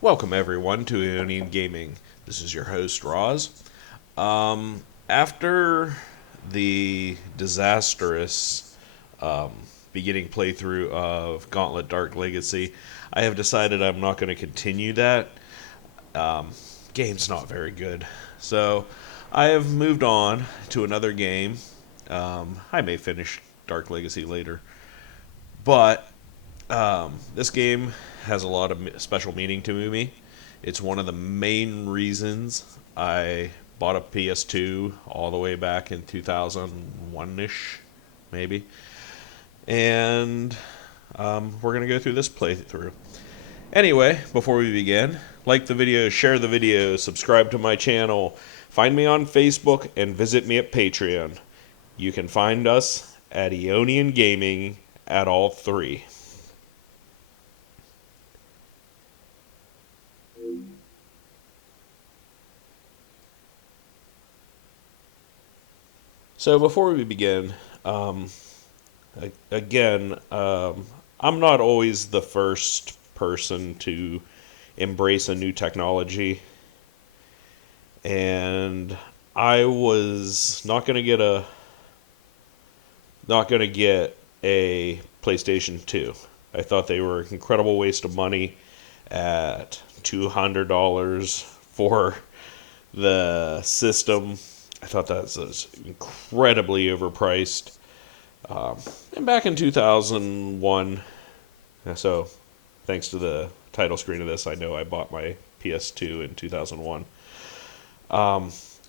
Welcome everyone to Aeonian Gaming. This is your host Roz. After the disastrous beginning playthrough of Gauntlet Dark Legacy, I have decided I'm not going to continue that. Game's not very good, so I have moved on to another game. I may finish Dark Legacy later, but this game has a lot of special meaning to me. It's one of the main reasons I bought a PS2 all the way back in 2001 ish, maybe. And we're going to go through this playthrough. Anyway, before we begin, like the video, share the video, subscribe to my channel, find me on Facebook, and visit me at Patreon. You can find us at Aeonian Gaming at all three. So before we begin, again, I'm not always the first person to embrace a new technology, and I was not gonna get a PlayStation 2. I thought they were an incredible waste of money at $200 for the system. I thought that was incredibly overpriced. And back in 2001, so thanks to the title screen of this, I know I bought my PS2 in 2001.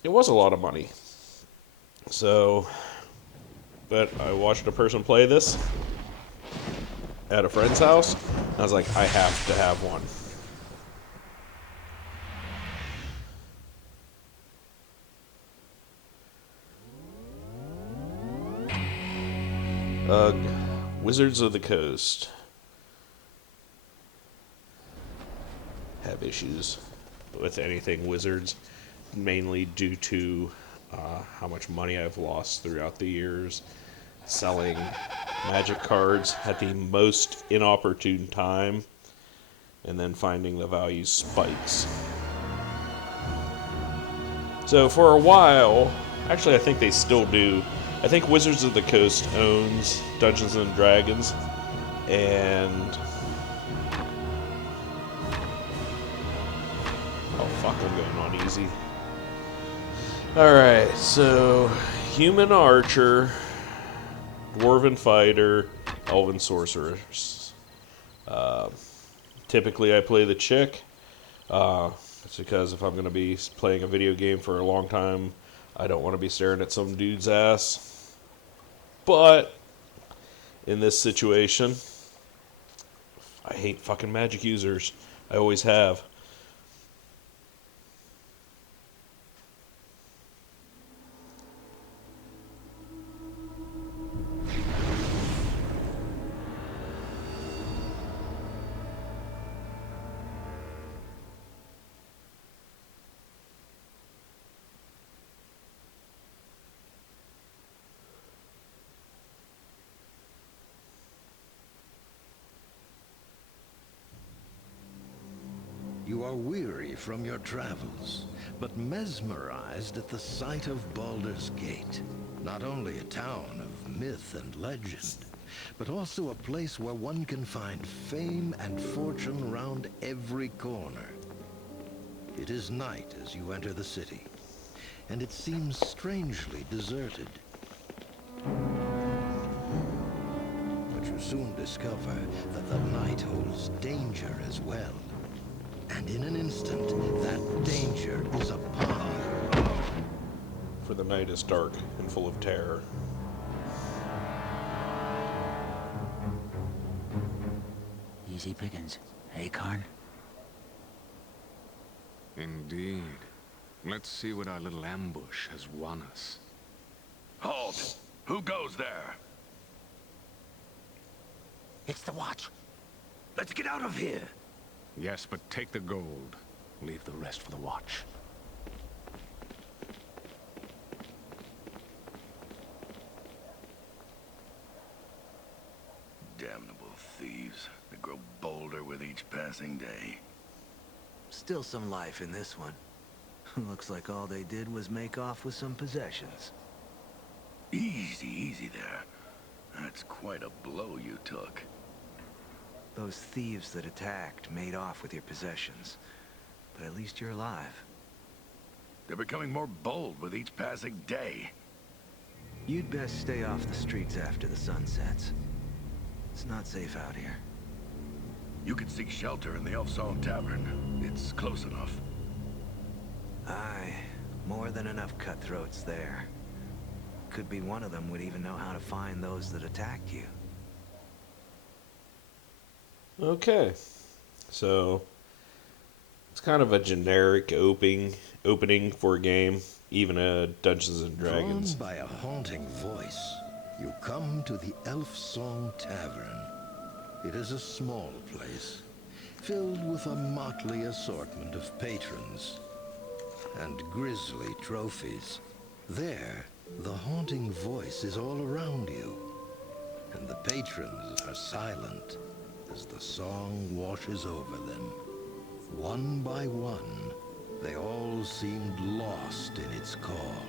It was a lot of money. So, but I watched a person play this at a friend's house. And I was like, I have to have one. Ugh. Wizards of the Coast have issues with anything Wizards, mainly due to how much money I've lost throughout the years selling magic cards at the most inopportune time and then finding the value spikes. So for a while, actually I think they still do. I think Wizards of the Coast owns Dungeons and Dragons, and oh fuck, I'm going on easy. Alright, so human archer, dwarven fighter, elven sorceress. Typically I play the chick. It's because if I'm going to be playing a video game for a long time, I don't want to be staring at some dude's ass. But in this situation, I hate fucking magic users. I always have. You are weary from your travels, but mesmerized at the sight of Baulder's Gate. Not only a town of myth and legend, but also a place where one can find fame and fortune round every corner. It is night as you enter the city, and it seems strangely deserted. But you soon discover that the night holds danger as well. And in an instant, that danger is upon you. For the night is dark and full of terror. Easy pickings, hey, Karn? Indeed. Let's see what our little ambush has won us. Halt! Who goes there? It's the watch. Let's get out of here! Yes, but take the gold. Leave the rest for the watch. Damnable thieves. They grow bolder with each passing day. Still some life in this one. Looks like all they did was make off with some possessions. Easy, easy there. That's quite a blow you took. Those thieves that attacked made off with your possessions. But at least you're alive. They're becoming more bold with each passing day. You'd best stay off the streets after the sun sets. It's not safe out here. You could seek shelter in the Elf Song Tavern. It's close enough. Aye, more than enough cutthroats there. Could be one of them would even know how to find those that attacked you. Okay, so it's kind of a generic opening for a game, even a Dungeons and Dragons. Drawn by a haunting voice, you come to the Elf Song Tavern. It is a small place, filled with a motley assortment of patrons and grisly trophies. There, the haunting voice is all around you, and the patrons are silent as the song washes over them. One by one, they all seemed lost in its call.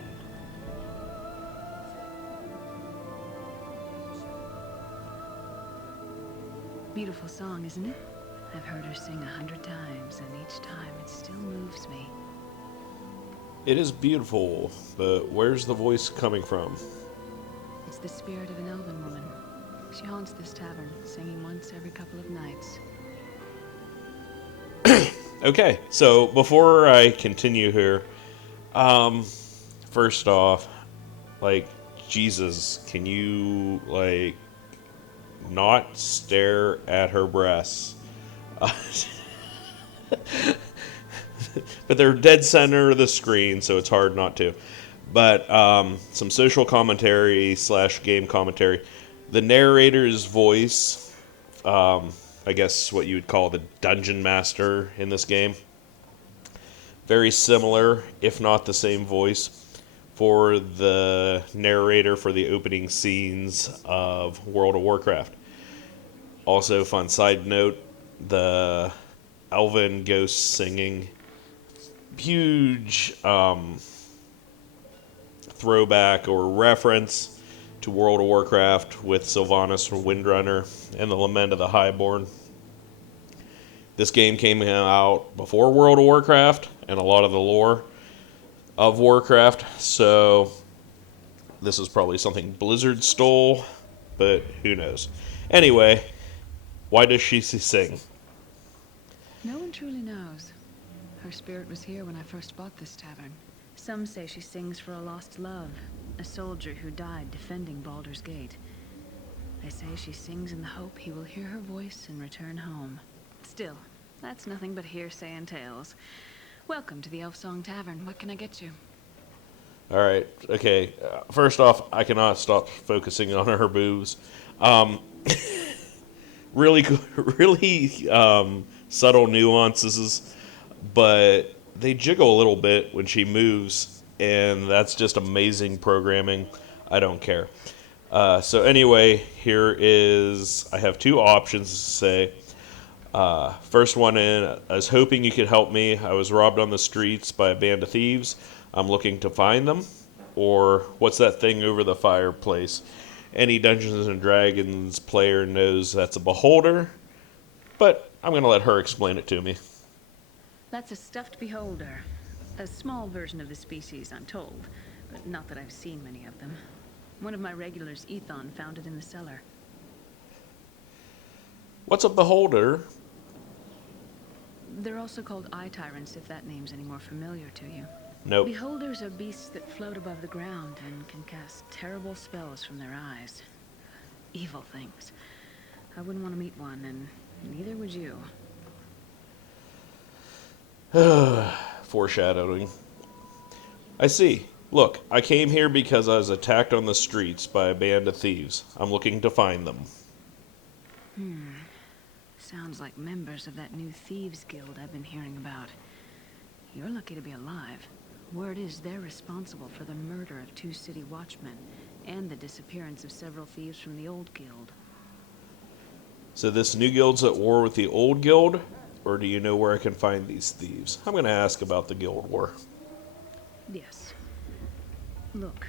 Beautiful song, isn't it? I've heard her sing 100 times, and each time it still moves me. It is beautiful, but where's the voice coming from? It's the spirit of an elven woman. She haunts this tavern, singing once every couple of nights. Okay, so before I continue here, first off, like, Jesus, can you, like, not stare at her breasts? But they're dead center of the screen, so it's hard not to. But some social commentary / game commentary. The narrator's voice, I guess what you would call the dungeon master in this game, very similar, if not the same voice, for the narrator for the opening scenes of World of Warcraft. Also, fun side note, the elven ghosts singing, huge throwback or reference to World of Warcraft with Sylvanas Windrunner and the Lament of the Highborn. This game came out before World of Warcraft and a lot of the lore of Warcraft, so this is probably something Blizzard stole, but who knows. Anyway, why does she sing? No one truly knows. Her spirit was here when I first bought this tavern. Some say she sings for a lost love, a soldier who died defending Baulder's Gate. They say she sings in the hope he will hear her voice and return home. Still, that's nothing but hearsay and tales. Welcome to the Elf Song Tavern. What can I get you? Alright, okay. First off, I cannot stop focusing on her boobs. Really subtle nuances, but they jiggle a little bit when she moves, and that's just amazing programming. I don't care. So anyway, here is, I have two options to say. First one in, I was hoping you could help me. I was robbed on the streets by a band of thieves. I'm looking to find them. Or, what's that thing over the fireplace? Any Dungeons and Dragons player knows that's a beholder, but I'm going to let her explain it to me. That's a stuffed beholder. A small version of the species, I'm told, but not that I've seen many of them. One of my regulars, Aylth, found it in the cellar. What's a beholder? They're also called eye tyrants, if that name's any more familiar to you. Nope. Beholders are beasts that float above the ground and can cast terrible spells from their eyes. Evil things. I wouldn't want to meet one, and neither would you. Foreshadowing. I see. Look, I came here because I was attacked on the streets by a band of thieves. I'm looking to find them. Sounds like members of that new thieves guild I've been hearing about. You're lucky to be alive. Word is they're responsible for the murder of 2 city watchmen and the disappearance of several thieves from the old guild. So this new guild's at war with the old guild? or do you know where I can find these thieves? I'm going to ask about the Guild War. Yes. Look,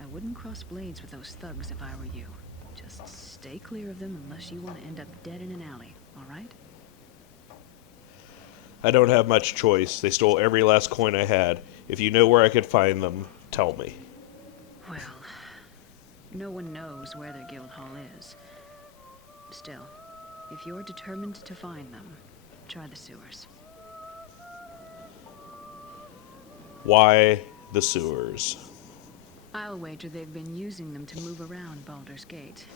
I wouldn't cross blades with those thugs if I were you. Just stay clear of them unless you want to end up dead in an alley, all right? I don't have much choice. They stole every last coin I had. If you know where I could find them, tell me. Well, no one knows where their guild hall is. Still, if you're determined to find them, try the sewers. Why the sewers? I'll wager they've been using them to move around Baldur's Gate.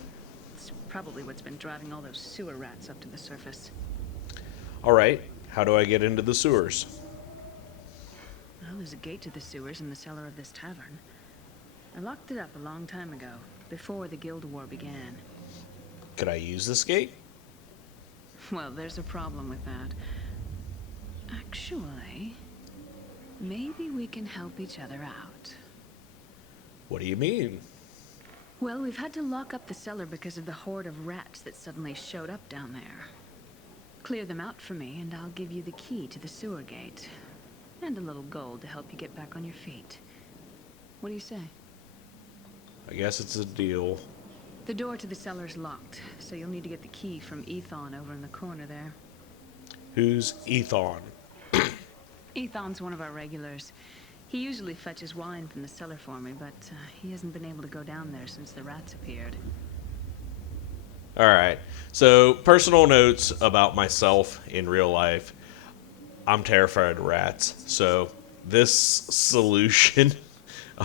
It's probably what's been driving all those sewer rats up to the surface. All right, how do I get into the sewers? Well, there's a gate to the sewers in the cellar of this tavern. I locked it up a long time ago, before the Guild War began. Could I use this gate? Well, there's a problem with that. Actually, maybe we can help each other out. What do you mean? Well, we've had to lock up the cellar because of the horde of rats that suddenly showed up down there. Clear them out for me, and I'll give you the key to the sewer gate. And a little gold to help you get back on your feet. What do you say? I guess it's a deal. The door to the cellar's locked, so you'll need to get the key from Ethon over in the corner there. Who's Ethon? Ethon's one of our regulars. He usually fetches wine from the cellar for me, but he hasn't been able to go down there since the rats appeared. All right. So, personal notes about myself in real life. I'm terrified of rats. So, this solution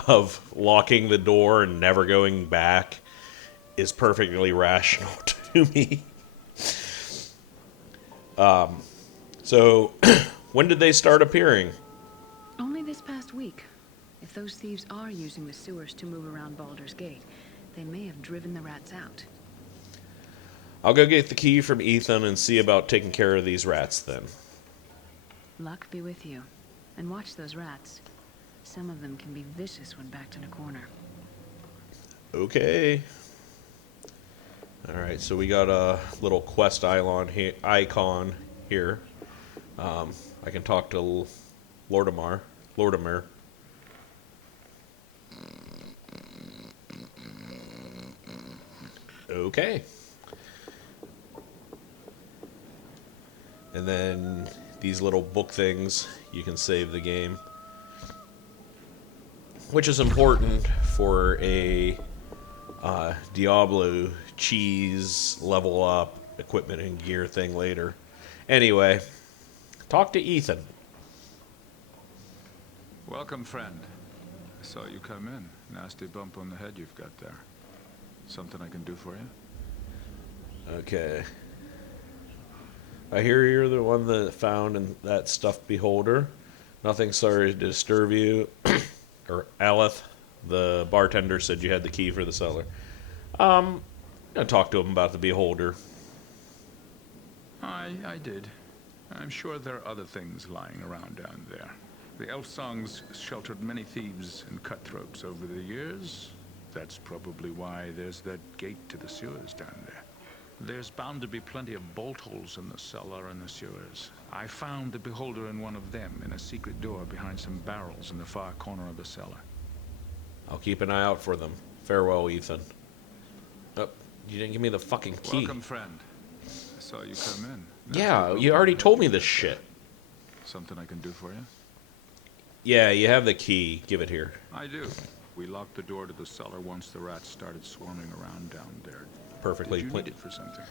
of locking the door and never going back is perfectly rational to me. So, when did they start appearing? Only this past week. If those thieves are using the sewers to move around Baldur's Gate, they may have driven the rats out. I'll go get the key from Ethan and see about taking care of these rats then. Luck be with you. And watch those rats. Some of them can be vicious when backed in a corner. Okay. Alright, so we got a little quest icon here. I can talk to Lortimer. Okay. And then these little book things, you can save the game. Which is important for a Diablo cheese level up equipment and gear thing later. Anyway, talk to Ethan. Welcome, friend. I saw you come in. Nasty bump on the head you've got there. Something I can do for you? Okay. I hear you're the one that found in that stuffed beholder. Nothing sorry to disturb you. Or Aylth, the bartender, said you had the key for the cellar. I'm gonna talk to him about the beholder. I did. I'm sure there are other things lying around down there. The elf songs sheltered many thieves and cutthroats over the years. That's probably why there's that gate to the sewers down there. There's bound to be plenty of bolt holes in the cellar and the sewers. I found the beholder in one of them, in a secret door behind some barrels in the far corner of the cellar. I'll keep an eye out for them. Farewell, Ethan. Oh, you didn't give me the fucking key. Welcome, friend. I saw you come in. Yeah, you already told me this shit. Something I can do for you? Yeah, you have the key. Give it here. I do. We locked the door to the cellar once the rats started swarming around down there. Perfectly Did you put. need it for something?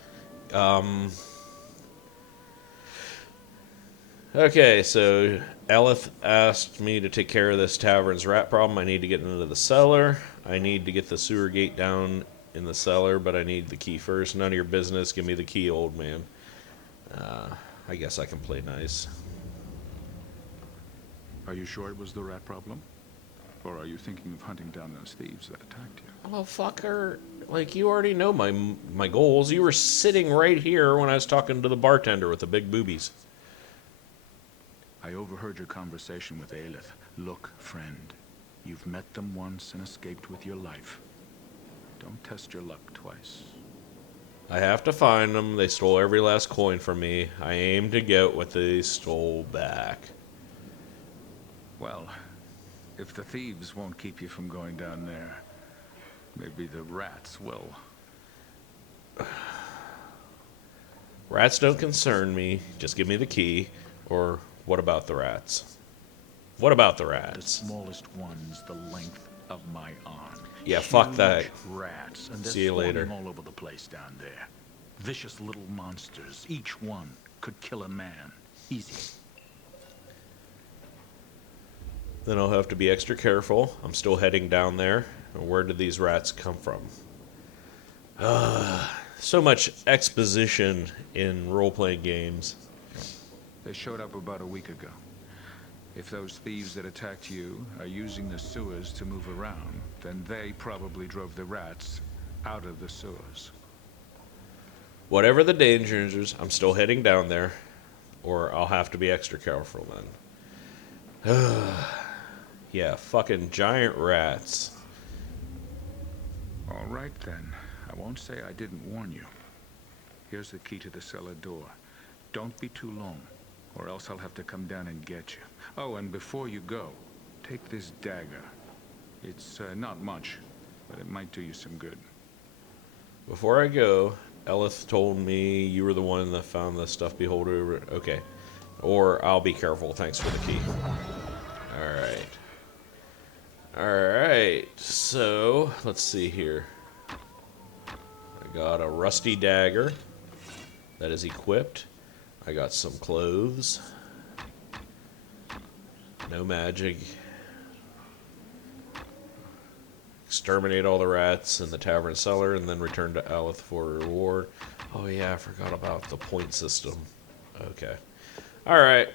Okay, so Aylth asked me to take care of this tavern's rat problem. I need to get into the cellar. I need to get the sewer gate down in the cellar, but I need the key first. None of your business. Give me the key, old man. I guess I can play nice. Are you sure it was the rat problem? Or are you thinking of hunting down those thieves that attacked you? Oh, fucker. Like, you already know my goals. You were sitting right here when I was talking to the bartender with the big boobies. I overheard your conversation with Aylth. Look, friend, you've met them once and escaped with your life. Don't test your luck twice. I have to find them. They stole every last coin from me. I aim to get what they stole back. Well, if the thieves won't keep you from going down there, maybe the rats will. Rats don't concern me. Just give me the key. Or what about the rats? What about the The rats? smallest ones the length of my arm. Yeah, fuck Huge that. Rats, and they're See you swarming later. all over the place down there. Vicious little monsters. Each one could kill a man. Easy. Then I'll have to be extra careful. I'm still heading down there. Where did these rats come from? So much exposition in role-playing games. They showed up about a week ago. If those thieves that attacked you are using the sewers to move around, then they probably drove the rats out of the sewers. Whatever the dangers, I'm still heading down there. Or I'll have to be extra careful then. Yeah, fucking giant rats. All right, then. I won't say I didn't warn you. Here's the key to the cellar door. Don't be too long, or else I'll have to come down and get you. Oh, and before you go, take this dagger. It's not much, but it might do you some good. Before I go, Aylth told me you were the one that found the stuff beholder. Okay. Or I'll be careful. Thanks for the key. Alright. Alright. So, let's see here. I got a rusty dagger that is equipped. I got some clothes. No magic. Exterminate all the rats in the tavern cellar and then return to Aylth for a reward. Oh yeah, I forgot about the point system. Okay. Alright.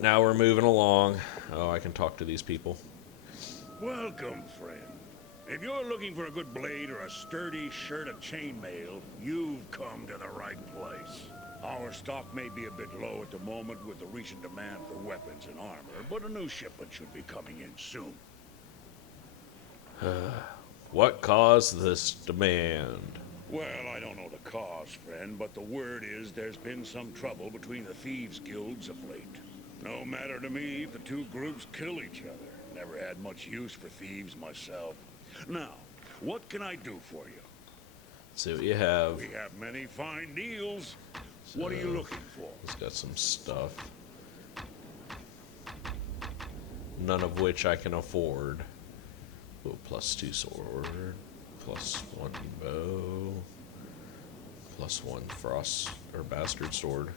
Now we're moving along. Oh, I can talk to these people. Welcome, friend. If you're looking for a good blade or a sturdy shirt of chainmail, you've come to the right place. Our stock may be a bit low at the moment with the recent demand for weapons and armor, but a new shipment should be coming in soon. What caused this demand? Well, I don't know the cause, friend, but the word is there's been some trouble between the thieves' guilds of late. No matter to me if the two groups kill each other. Never had much use for thieves myself. Now, what can I do for you? See what you have. We have many fine deals. What are you looking for? It's got some stuff. None of which I can afford. Oh, +2 sword. +1 bow. +1 frost or bastard sword.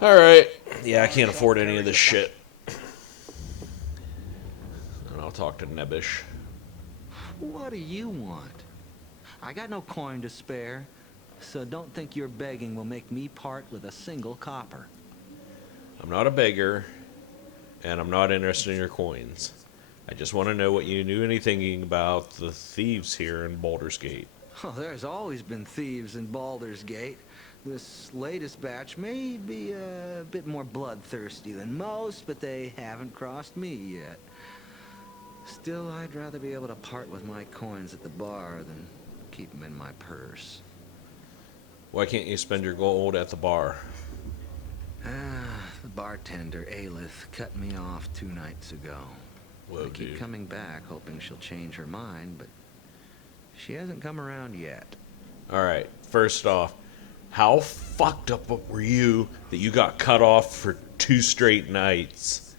Alright. Yeah, I can't afford any of this shit. And I'll talk to Nebbish. What do you want? I got no coin to spare, so don't think your begging will make me part with a single copper. I'm not a beggar, and I'm not interested in your coins. I just want to know what you knew anything about the thieves here in Baldur's Gate. Oh, there's always been thieves in Baldur's Gate. This latest batch may be a bit more bloodthirsty than most, but they haven't crossed me yet. Still, I'd rather be able to part with my coins at the bar than keep them in my purse. Why can't you spend your gold at the bar? The bartender, Aylth, cut me off 2 nights ago. Whoa, I keep dude. coming back, hoping she'll change her mind, but she hasn't come around yet. Alright, first off, how fucked up were you that you got cut off for 2 straight nights?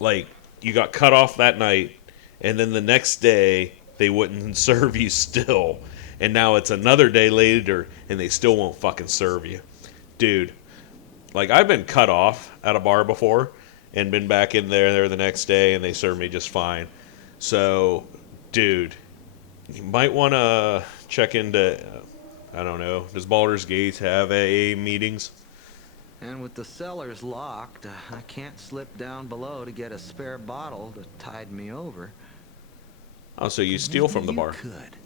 Like, you got cut off that night, and then the next day, they wouldn't serve you still. And now it's another day later, and they still won't fucking serve you. Dude, like, I've been cut off at a bar before, and been back in there the next day, and they served me just fine. So, dude, you might want to check into, I don't know, does Baldur's Gate have AA meetings? And with the cellars locked, I can't slip down below to get a spare bottle to tide me over. Oh, so you steal from the You bar. could.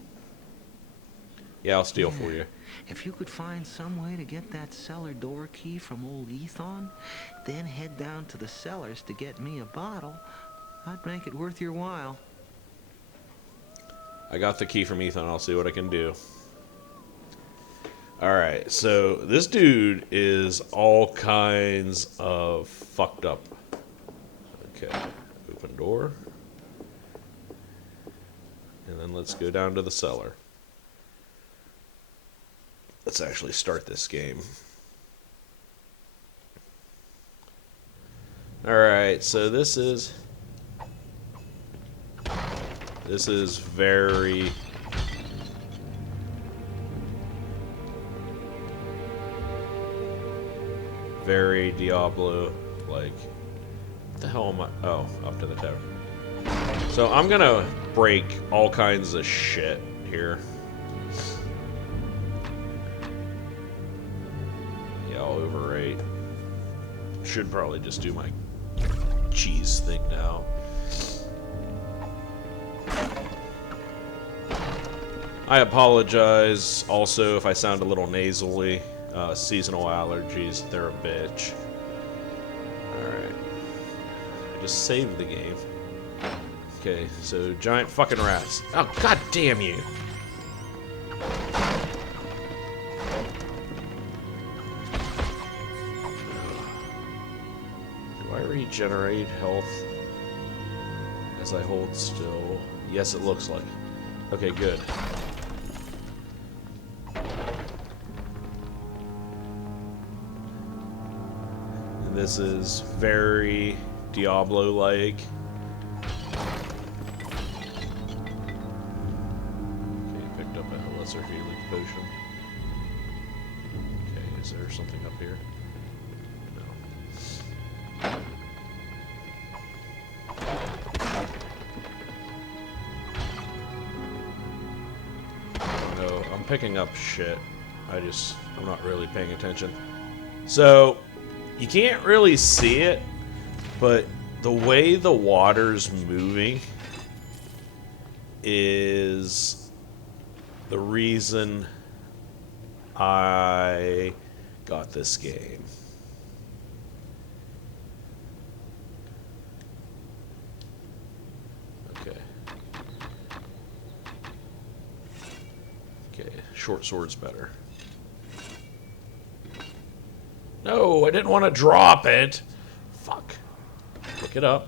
Yeah, I'll steal for you. If you could find some way to get that cellar door key from old Ethon, then head down to the cellars to get me a bottle, I'd make it worth your while. I got the key from Ethan. I'll see what I can do. Alright, so this dude is all kinds of fucked up. Okay, open door. And then let's go down to the cellar. Let's actually start this game. Alright, so this is very Diablo like. What the hell am I? Oh, up to the tower. So I'm gonna break all kinds of shit here. Yeah, I'll overrate. Should probably just do my cheese thing now. I apologize also if I sound a little nasally. Seasonal allergies, they're a bitch. Alright. I just saved the game. Okay, so giant fucking rats. Oh, god damn you! Do I regenerate health as I hold still? Yes, it looks like. Okay, good. This is very Diablo-like. Okay, picked up a lesser healing potion. Okay, is there something up here? No. No, I'm picking up shit. I'm not really paying attention. So, you can't really see it, but the way the water's moving is the reason I got this game. Okay. Okay, short sword's better. No, I didn't want to drop it. Fuck. Pick it up.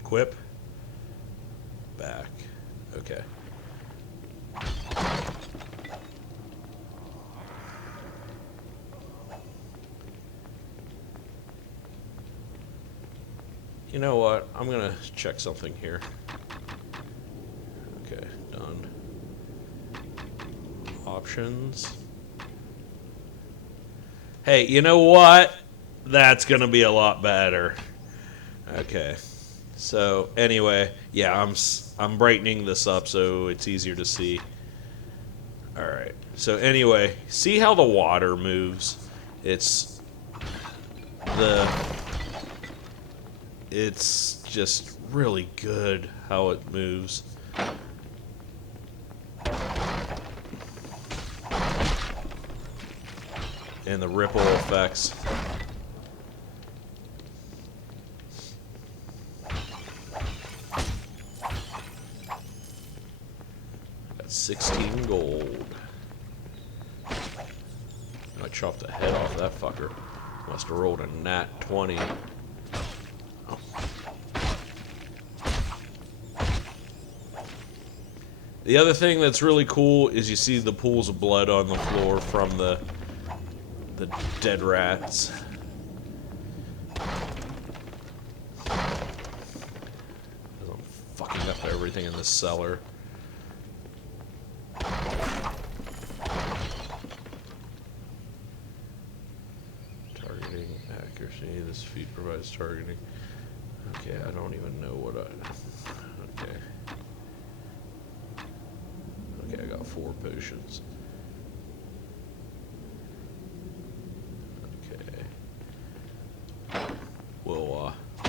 Equip. Back. Okay. You know what? I'm gonna check something here. Okay, done. Options. Hey, you know what? That's gonna be a lot better. Okay. So anyway, yeah, I'm brightening this up so it's easier to see. All right. So anyway, see how the water moves? It's just really good how it moves. And the ripple effects. Got 16 gold. I chopped the head off that fucker. Must have rolled a nat 20. Oh. The other thing that's really cool is you see the pools of blood on the floor from the dead rats. I'm fucking up everything in this cellar. Targeting accuracy. This feat provides targeting. Okay, I don't even know what okay. Okay, I got 4 potions.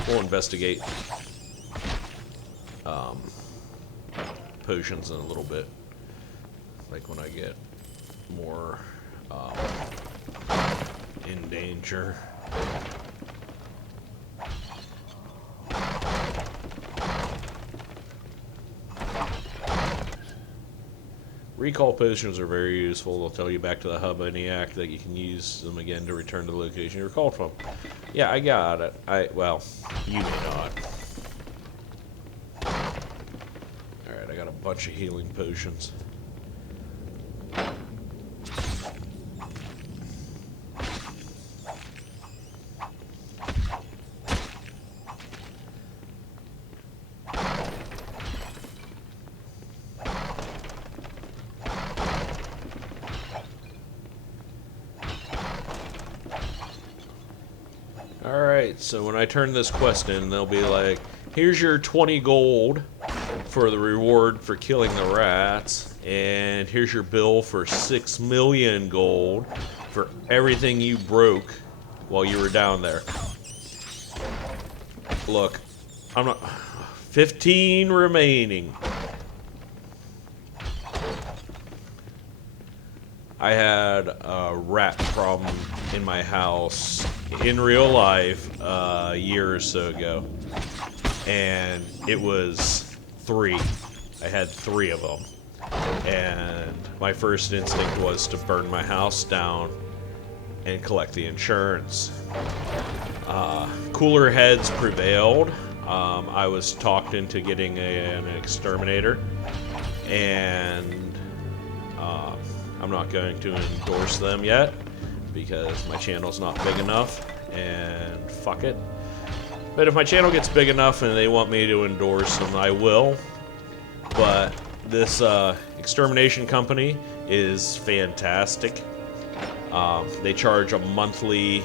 We'll investigate potions in a little bit, like when I get more in danger. Recall potions are very useful. They'll tell you back to the hub any act that you can use them again to return to the location you were called from. Yeah, I got it. Well, you may not. Alright, I got a bunch of healing potions. Alright, so when I turn this quest in, they'll be like, here's your 20 gold for the reward for killing the rats, and here's your bill for 6 million gold for everything you broke while you were down there. Look, I'm not... 15 remaining. I had a rat problem in my house in real life a year or so ago, and it was 3. I had 3 of them, and my first instinct was to burn my house down and collect the insurance. Cooler heads prevailed. I was talked into getting an exterminator, and I'm not going to endorse them yet because my channel's not big enough, and fuck it. But if my channel gets big enough and they want me to endorse them, I will. But this extermination company is fantastic. They charge a monthly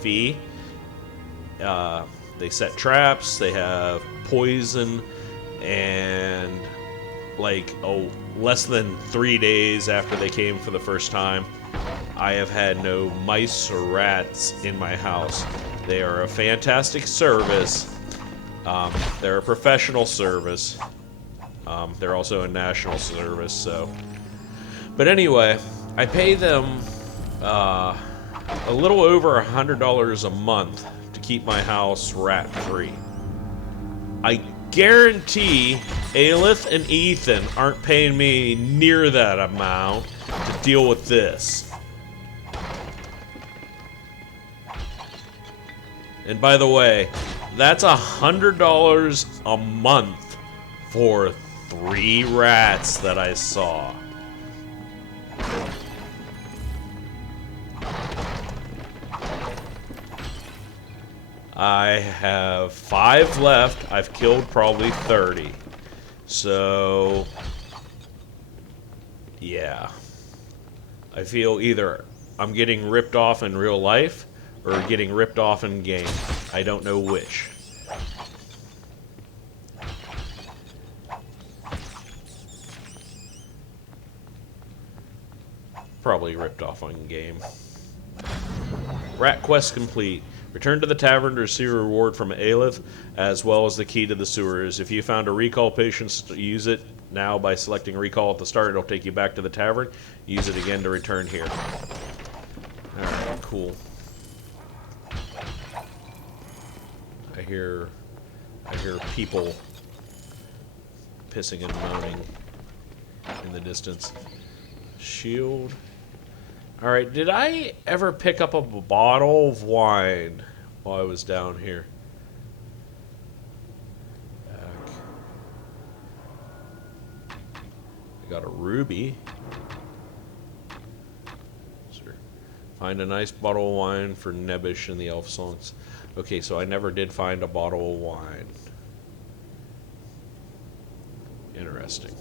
fee. They set traps, they have poison, and like less than 3 days after they came for the first time, I have had no mice or rats in my house. They are a fantastic service. They're a professional service. They're also a national service, so. But anyway, I pay them a little over $100 a month to keep my house rat-free. I guarantee Aylth and Ethan aren't paying me near that amount to deal with this. And by the way, that's $100 a month for 3 rats that I saw. I have 5 left. I've killed probably 30. So, yeah. I feel either I'm getting ripped off in real life or getting ripped off in game. I don't know which. Probably ripped off on game. Rat quest complete. Return to the tavern to receive a reward from Aylth, as well as the key to the sewers. If you found a recall potion, use it now by selecting recall at the start. It'll take you back to the tavern. Use it again to return here. Alright, cool. I hear people pissing and moaning in the distance. Shield. Alright, did I ever pick up a bottle of wine while I was down here? Back. I got a ruby. Sir. Find a nice bottle of wine for Nebbish in the elf songs. Okay, so I never did find a bottle of wine. Interesting.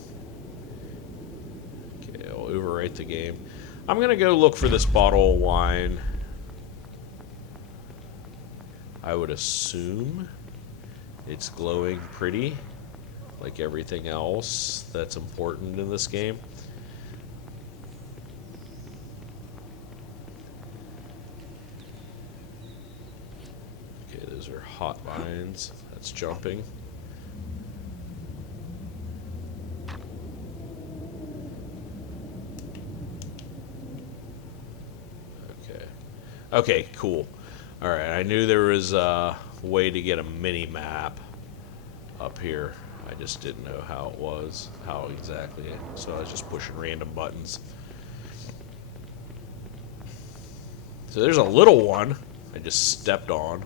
Okay, I'll overwrite the game. I'm gonna go look for this bottle of wine. I would assume it's glowing pretty, like everything else that's important in this game. Okay, those are hot vines. That's jumping. Okay, cool. Alright, I knew there was a way to get a mini-map up here. I just didn't know how exactly, so I was just pushing random buttons. So there's a little one I just stepped on.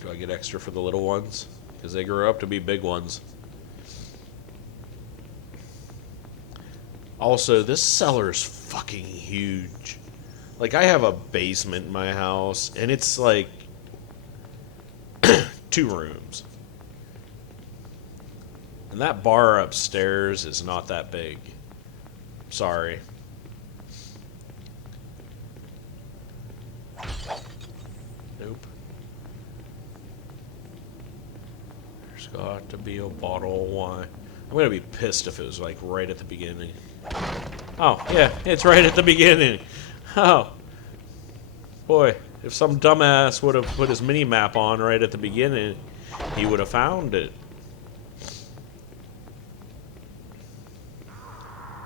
Do I get extra for the little ones? Because they grew up to be big ones. Also, this cellar's fucking huge. Like, I have a basement in my house, and it's like 2 rooms. And that bar upstairs is not that big. Sorry. Nope. There's got to be a bottle of wine. I'm gonna be pissed if it was like right at the beginning. Oh, yeah, it's right at the beginning. Oh. Boy, if some dumbass would have put his mini-map on right at the beginning, he would have found it.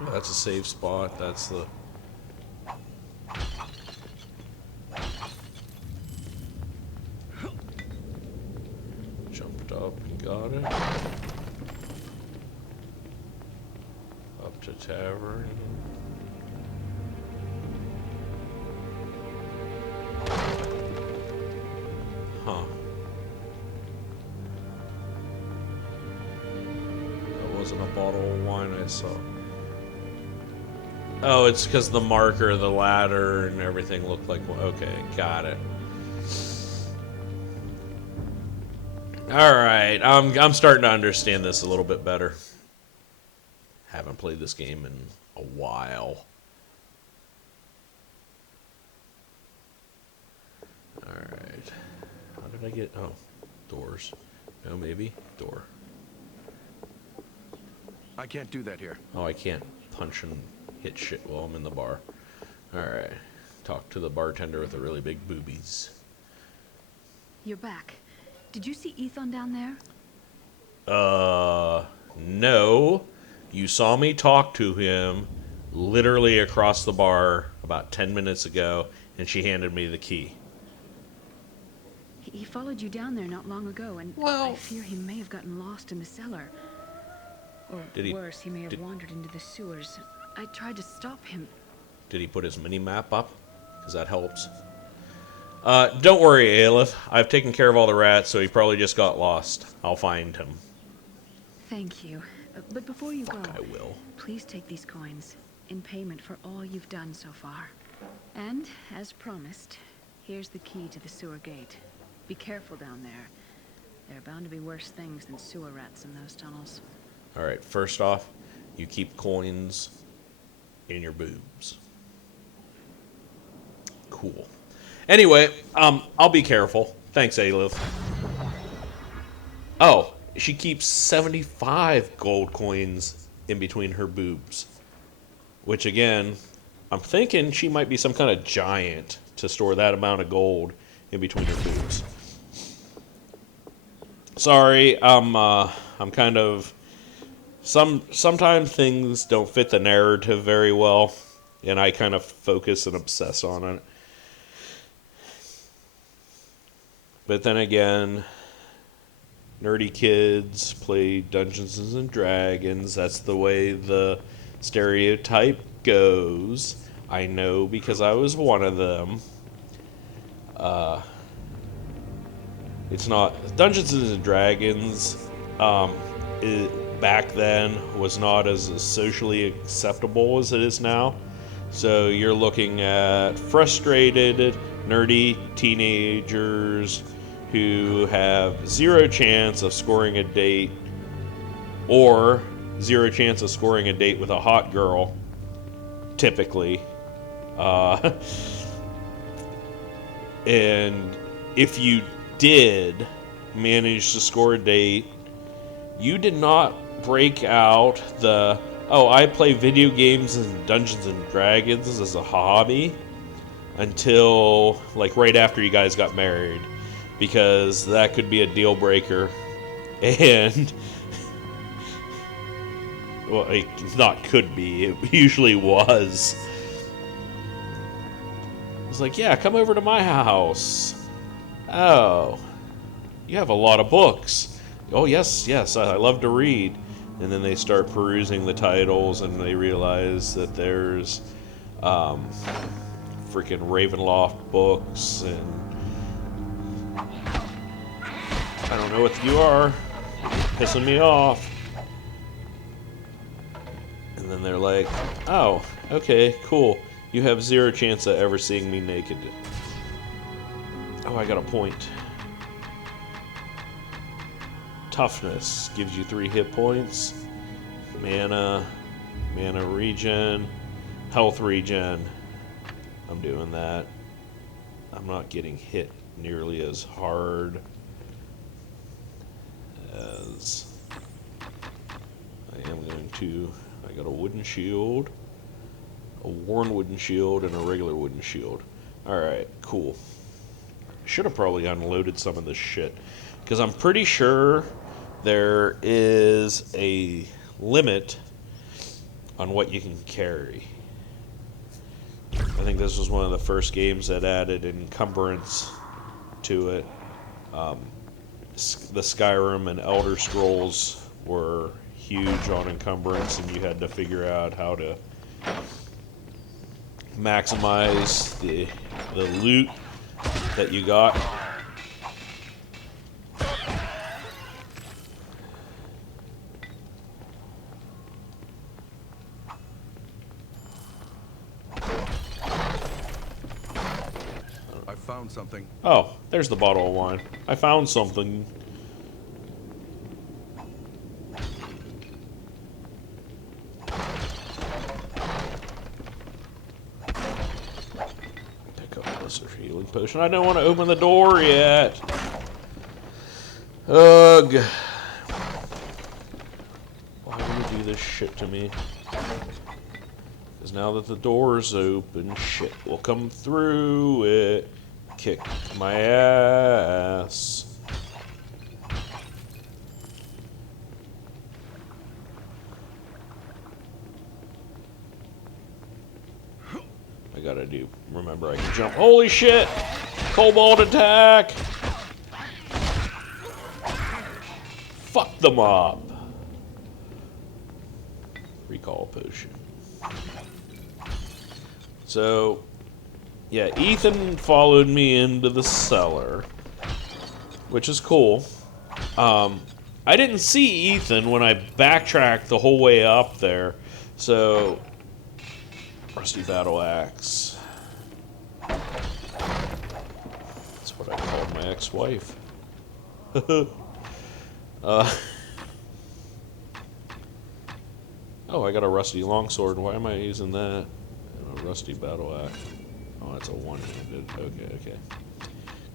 Oh, that's a safe spot. That's the... Jumped up and got it. Up to tavern. Huh. That wasn't a bottle of wine I saw. Oh, it's because the marker, the ladder, and everything looked like... Okay, got it. Alright, I'm starting to understand this a little bit better. Haven't played this game in a while. Alright. How did I get... Oh, doors. No, maybe. Door. I can't do that here. Oh, I can't punch and hit shit while I'm in the bar. Alright. Talk to the bartender with the really big boobies. You're back. Did you see Aylth down there? No. You saw me talk to him literally across the bar about 10 minutes ago, and she handed me the key. He followed you down there not long ago, and Well, I fear he may have gotten lost in the cellar. Or worse, he may have wandered into the sewers. I tried to stop him. Did he put his mini-map up? Because that helps. Don't worry, Aylth. I've taken care of all the rats, so he probably just got lost. I'll find him. Thank you. But before you go, I will. please take these coins in payment for all you've done so far. And, as promised, here's the key to the sewer gate. Be careful down there. There are bound to be worse things than sewer rats in those tunnels. Alright, first off, you keep coins in your boobs. Cool. Anyway, I'll be careful. Thanks, Aylth. Oh, she keeps 75 gold coins in between her boobs. Which, again, I'm thinking she might be some kind of giant to store that amount of gold in between her boobs. Sorry, I'm kind of... Sometimes things don't fit the narrative very well, and I kind of focus and obsess on it. But then again, nerdy kids play Dungeons and Dragons. That's the way the stereotype goes. I know because I was one of them. It's not... Dungeons and Dragons, back then, was not as socially acceptable as it is now. So you're looking at frustrated, nerdy teenagers who have zero chance of scoring a date, or zero chance of scoring a date with a hot girl, typically. And if you did manage to score a date, you did not break out the, oh, I play video games and Dungeons and Dragons as a hobby until, like, right after you guys got married, because that could be a deal breaker. And, well, it not could be, it usually was. It's like, yeah, come over to my house. Oh, you have a lot of books. oh yes, yes, I love to read. And then they start perusing the titles, and they realize that there's freaking Ravenloft books, and I don't know what you are. You're pissing me off. And then they're like, oh, okay, cool. You have 0 chance of ever seeing me naked. Oh, I got a point. Toughness gives you 3 hit points. Mana regen, health regen. I'm doing that. I'm not getting hit nearly as hard as I am going to. I got a wooden shield, a worn wooden shield, and a regular wooden shield. Alright, cool. Should have probably unloaded some of this shit, because I'm pretty sure there is a limit on what you can carry. I think this was one of the first games that added encumbrance to it. The Skyrim and Elder Scrolls were huge on encumbrance, and you had to figure out how to maximize the loot that you got. I found something. Oh, there's the bottle of wine. I found something. Pick up this healing potion. I don't want to open the door yet. Ugh. Why would you do this shit to me? Because now that the door's open, shit will come through it. Kick my ass. I gotta remember I can jump. Holy shit! Cobalt attack! Fuck them up! Recall potion. So, yeah, Ethan followed me into the cellar, which is cool. I didn't see Ethan when I backtracked the whole way up there, so rusty battle axe. That's what I called my ex-wife. Oh, I got a rusty longsword. Why am I using that? And a rusty battle axe. Oh, that's a one-handed. Okay.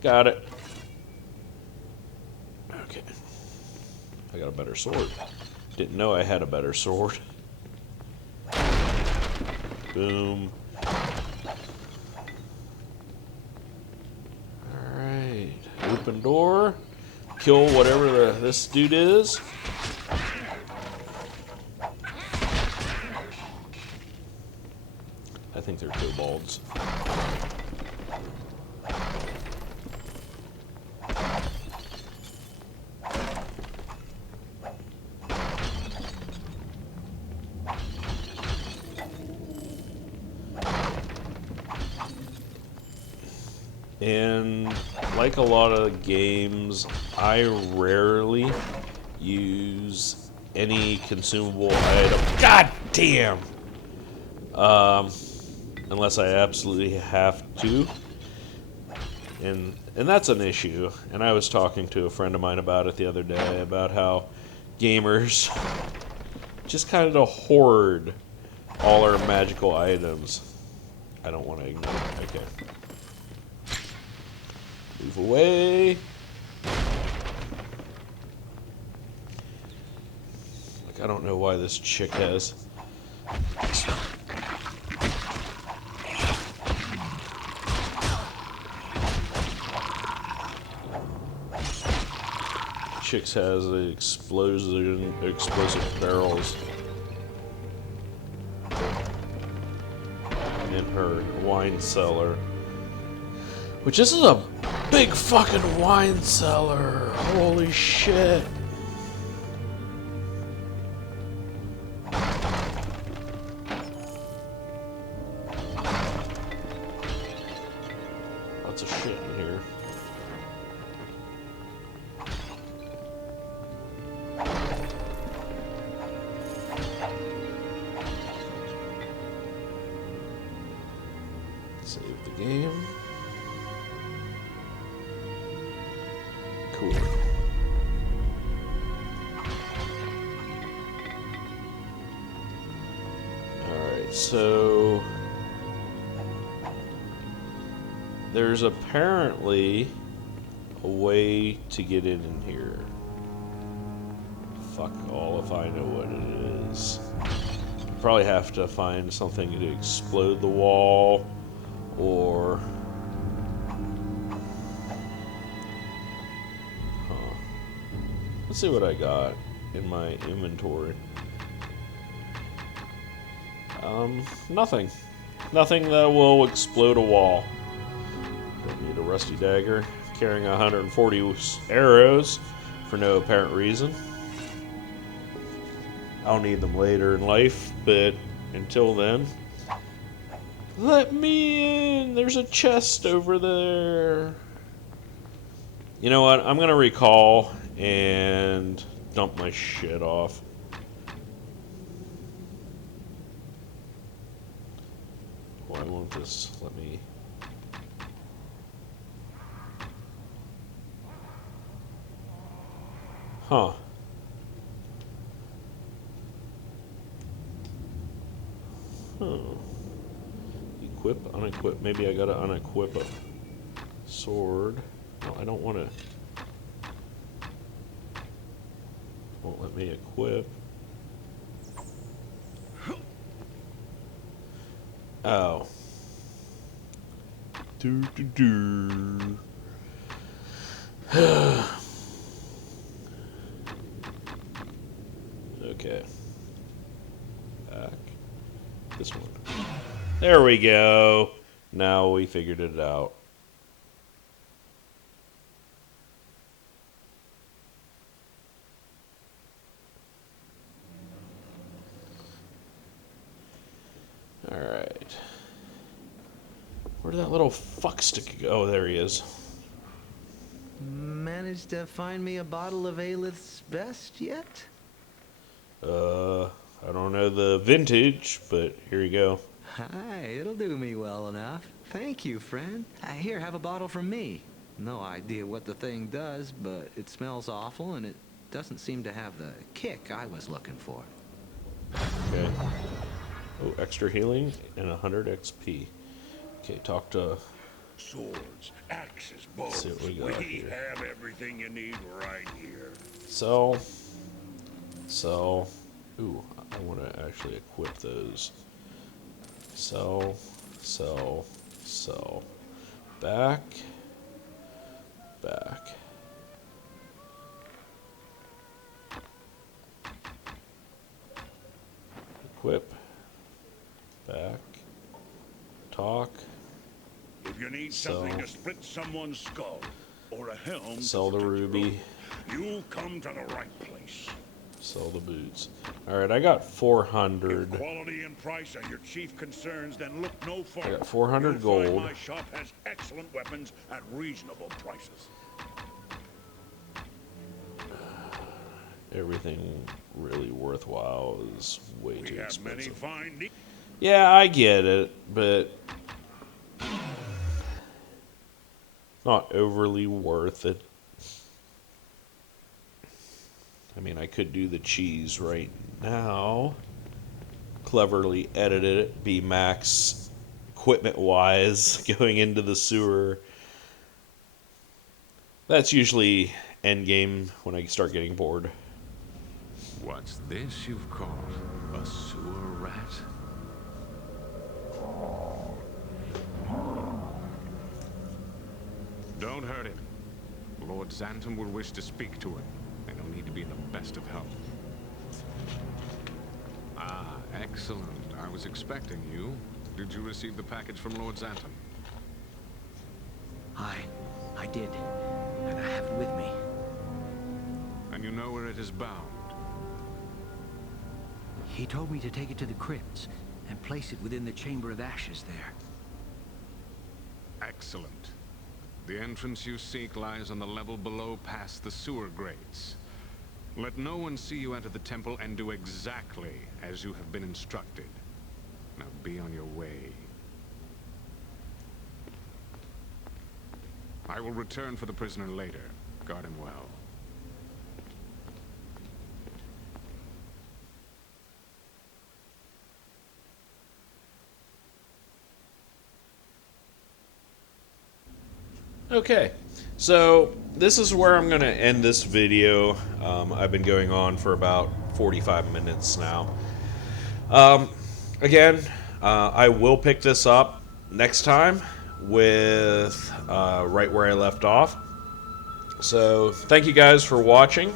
Got it. Okay. I got a better sword. Didn't know I had a better sword. Boom. Alright. Open door. Kill whatever this dude is. I think they're kobolds. And like a lot of games, I rarely use any consumable item. God damn! Unless I absolutely have to. And that's an issue. And I was talking to a friend of mine about it the other day, about how gamers just kind of hoard all our magical items. I don't want to ignore it. Okay. Move away. Like, I don't know why this chick has... Chicks has explosive barrels in her wine cellar. Which, this is a big fucking wine cellar. Holy shit. lots of shit in here. Save the game. Cool. Alright, so there's apparently a way to get in here. Fuck all if I know what it is. Probably have to find something to explode the wall, or let's see what I got in my inventory. Nothing. Nothing that will explode a wall. Don't need a rusty dagger. Carrying 140 arrows for no apparent reason. I'll need them later in life, but until then, let me in. There's a chest over there. You know what? I'm gonna recall and dump my shit off. Why won't this let me? Huh. Equip, unequip. Maybe I gotta unequip a sword. No, I don't want to. Won't let me equip. Oh. Do do do. Okay. Back. This one. There we go. Now we figured it out. Alright. Where did that little fuckstick go? Oh, there he is. Managed to find me a bottle of Aylth's best yet? I don't know the vintage, but here you go. Hi, it'll do me well enough. Thank you, friend. Here, have a bottle from me. No idea what the thing does, but it smells awful and it doesn't seem to have the kick I was looking for. Okay. Oh, extra healing and 100 XP. Okay, talk to... Swords, axes, bows. See what we got here. have everything you need right here. Sell. Ooh, I want to actually equip those. Sell. Back. Equip. Back. Talk. If you need something to split someone's skull or a helm, Sell the ruby. You come to the right place. Sell the boots. Alright, I got 400. If quality and price are your chief concerns, then look no further. I got 400 You'll find gold. my shop has excellent weapons at reasonable prices. Everything really worthwhile is way too have many expensive. fine. Yeah, I get it, but not overly worth it. I mean, I could do the cheese right now. Cleverly edit it, be max equipment-wise, going into the sewer. That's usually endgame when I start getting bored. What's this you've caught? A sewer rat? Don't hurt him. Lord Xantum will wish to speak to him, and he'll need to be in the best of health. Ah, excellent. I was expecting you. Did you receive the package from Lord Xantum? I did, and I have it with me. And you know where it is bound? He told me to take it to the crypts and place it within the Chamber of Ashes there. Excellent. The entrance you seek lies on the level below past the sewer grates. Let no one see you enter the temple and do exactly as you have been instructed. Now be on your way. I will return for the prisoner later. Guard him well. Okay, so this is where I'm going to end this video. I've been going on for about 45 minutes now. Again, I will pick this up next time with right where I left off. So thank you guys for watching.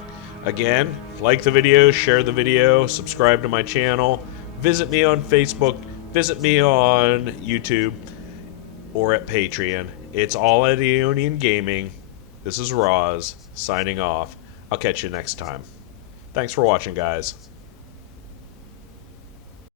Again, like the video, share the video, subscribe to my channel, visit me on Facebook, visit me on YouTube, or at Patreon. It's all at Aeonian Gaming. This is Roz, signing off. I'll catch you next time. Thanks for watching, guys.